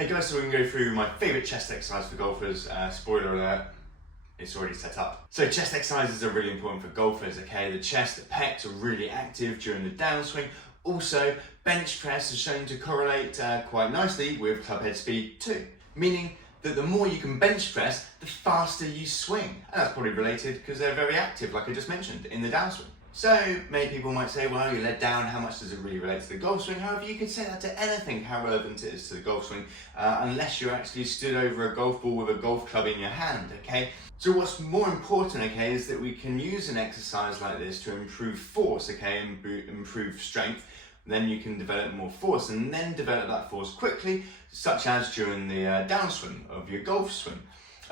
Hey guys, so we can go through my favourite chest exercise for golfers. Spoiler alert, it's already set up. So chest exercises are really important for golfers, okay? The chest, the pecs are really active during the downswing. Also, bench press is shown to correlate quite nicely with club head speed too. Meaning that the more you can bench press, the faster you swing. And that's probably related because they're very active, like I just mentioned, in the downswing. So many people might say, well, you're let down, how much does it really relate to the golf swing? However, you could say that to anything, how relevant it is to the golf swing, unless you're actually stood over a golf ball with a golf club in your hand, okay? So what's more important, okay, is that we can use an exercise like this to improve force, okay, and improve strength. Then you can develop more force and then develop that force quickly, such as during the downswing of your golf swing.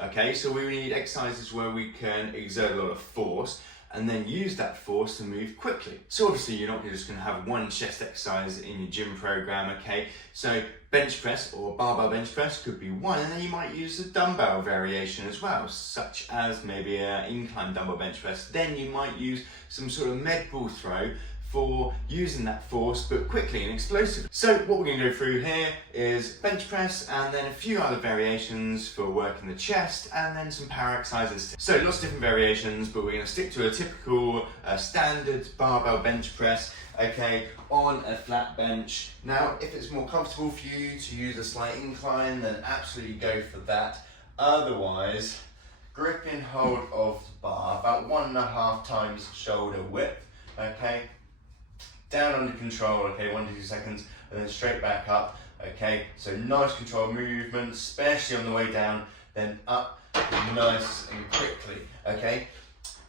Okay, so we need exercises where we can exert a lot of force and then use that force to move quickly. So obviously you're not just going to have one chest exercise in your gym program, okay? So bench press or barbell bench press could be one, and then you might use a dumbbell variation as well, such as maybe an incline dumbbell bench press. Then you might use some sort of med ball throw for using that force but quickly and explosive. So what we're going to go through here is bench press and then a few other variations for working the chest and then some power exercises. So lots of different variations, but we're going to stick to a typical standard barbell bench press, okay, on a flat bench. Now if it's more comfortable for you to use a slight incline, then absolutely go for that. Otherwise, grip and hold of the bar about 1.5 times shoulder width, okay, down under control, okay, 1 to 2 seconds, and then straight back up, okay, so nice controlled movement, especially on the way down, then up nice and quickly, okay.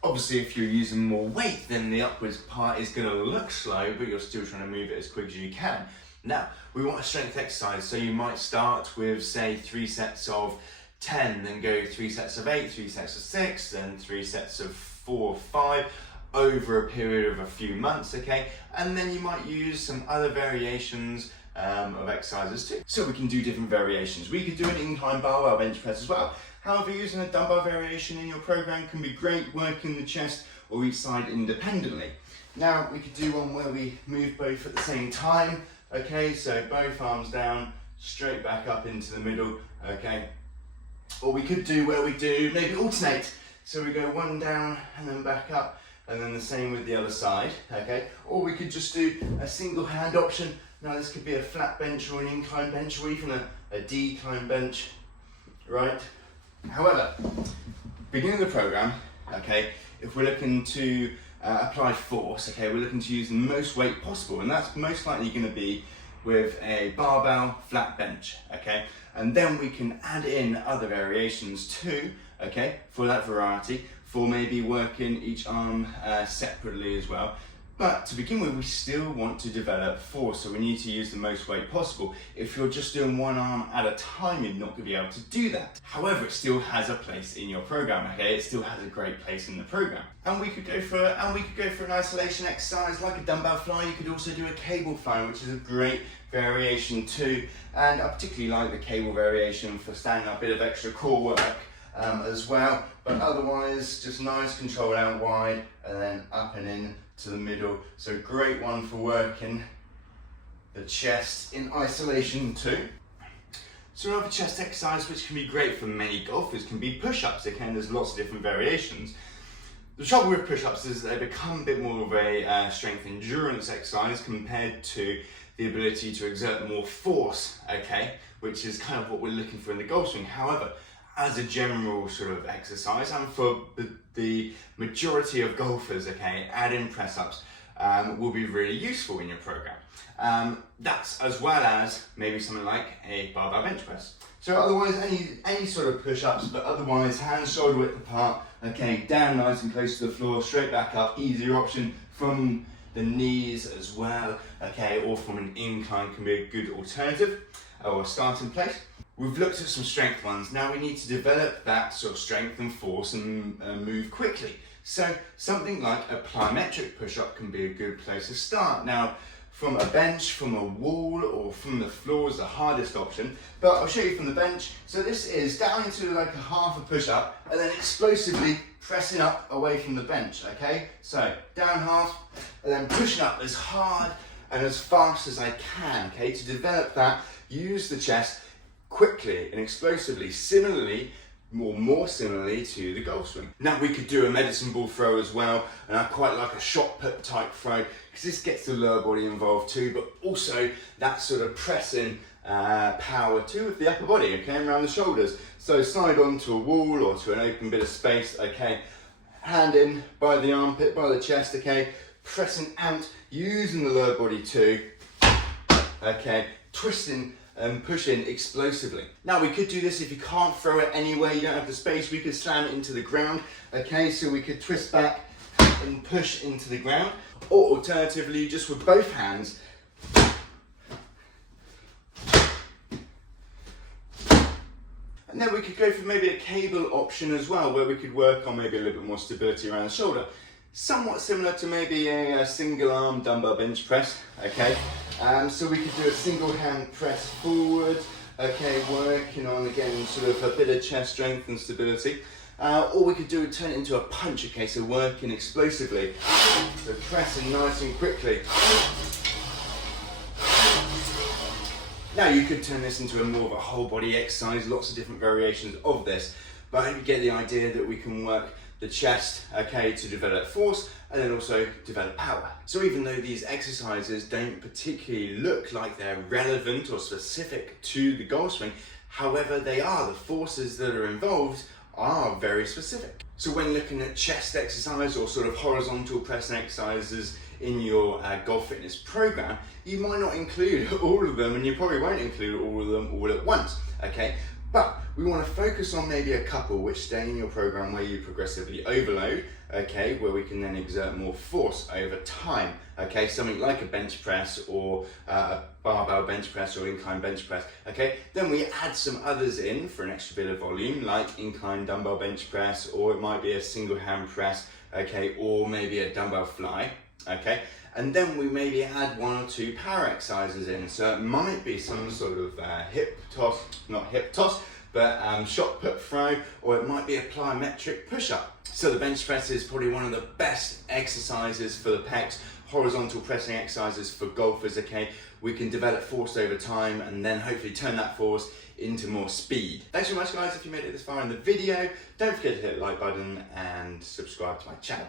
Obviously if you're using more weight, then the upwards part is going to look slow, but you're still trying to move it as quick as you can. Now, we want a strength exercise, so you might start with, say, 3 sets of 10, then go 3 sets of 8, 3 sets of 6, then 3 sets of 4 or 5, over a period of a few months, okay? And then you might use some other variations of exercises too. So we can do different variations. We could do an incline barbell bench press as well. However, using a dumbbell variation in your program can be great, working the chest or each side independently. Now we could do one where we move both at the same time, okay? So both arms down, straight back up into the middle, okay? Or we could do where we do maybe alternate. So we go one down and then back up, and then the same with the other side, okay? Or we could just do a single hand option. Now this could be a flat bench or an incline bench or even a decline bench, right? However, beginning of the program, okay, if we're looking to apply force, okay, we're looking to use the most weight possible, and that's most likely going to be with a barbell flat bench, okay? And then we can add in other variations too, okay, for that variety, for maybe working each arm separately as well. But to begin with, we still want to develop force, so we need to use the most weight possible. If you're just doing one arm at a time, you're not going to be able to do that. However, it still has a place in your program, okay? It still has a great place in the program. And we could go for an isolation exercise like a dumbbell fly. You could also do a cable fly, which is a great variation too. And I particularly like the cable variation for standing up, a bit of extra core work as well. But otherwise, just nice control out wide and then up and in to the middle. So great one for working the chest in isolation too. So another chest exercise which can be great for many golfers can be push-ups. Again, there's lots of different variations. The trouble with push-ups is they become a bit more of a strength endurance exercise compared to the ability to exert more force, okay, which is kind of what we're looking for in the golf swing. However, as a general sort of exercise, and for the majority of golfers, okay, add-in press-ups will be really useful in your program. That's as well as maybe something like a barbell bench press. So otherwise, any sort of push-ups, but otherwise hands shoulder width apart, okay, down nice and close to the floor, straight back up, easier option from the knees as well, okay, or from an incline can be a good alternative or starting place. We've looked at some strength ones. Now we need to develop that sort of strength and force and move quickly. So something like a plyometric push-up can be a good place to start. Now, from a bench, from a wall, or from the floor is the hardest option, but I'll show you from the bench. So this is down into like a half a push-up and then explosively pressing up away from the bench, okay? So down half and then pushing up as hard and as fast as I can, okay? To develop that, use the chest, quickly and explosively, similarly, more similarly to the golf swing. Now we could do a medicine ball throw as well, and I quite like a shot put type throw because this gets the lower body involved too, but also that sort of pressing power too with the upper body, okay, around the shoulders. So slide onto a wall or to an open bit of space, okay, hand in by the armpit, by the chest, okay, pressing out, using the lower body too, okay, twisting and pushing explosively. Now we could do this if you can't throw it anywhere, you don't have the space, we could slam it into the ground, okay, so we could twist back and push into the ground, or alternatively just with both hands, and then we could go for maybe a cable option as well, where we could work on maybe a little bit more stability around the shoulder. Somewhat similar to maybe a single arm dumbbell bench press, okay? So we could do a single hand press forward, okay, working on again sort of a bit of chest strength and stability. Or we could turn it into a punch, okay, so working explosively, so pressing nice and quickly. Now you could turn this into more of a whole body exercise, lots of different variations of this, but I hope you get the idea that we can work the chest, okay, to develop force and then also develop power. So even though these exercises don't particularly look like they're relevant or specific to the golf swing, however they are, the forces that are involved are very specific. So when looking at chest exercise or sort of horizontal pressing exercises in your golf fitness program, you might not include all of them, and you probably won't include all of them all at once, okay? But we want to focus on maybe a couple which stay in your program where you progressively overload, okay, where we can then exert more force over time, okay, something like a bench press or a barbell bench press or incline bench press, okay. Then we add some others in for an extra bit of volume, like incline dumbbell bench press, or it might be a single hand press, okay, or maybe a dumbbell fly, okay. And then we maybe add one or two power exercises in. So it might be some sort of hip toss, not hip toss, but shot put throw, or it might be a plyometric push-up. So the bench press is probably one of the best exercises for the pecs, horizontal pressing exercises for golfers, okay? We can develop force over time and then hopefully turn that force into more speed. Thanks so much guys if you made it this far in the video. Don't forget to hit the like button and subscribe to my channel.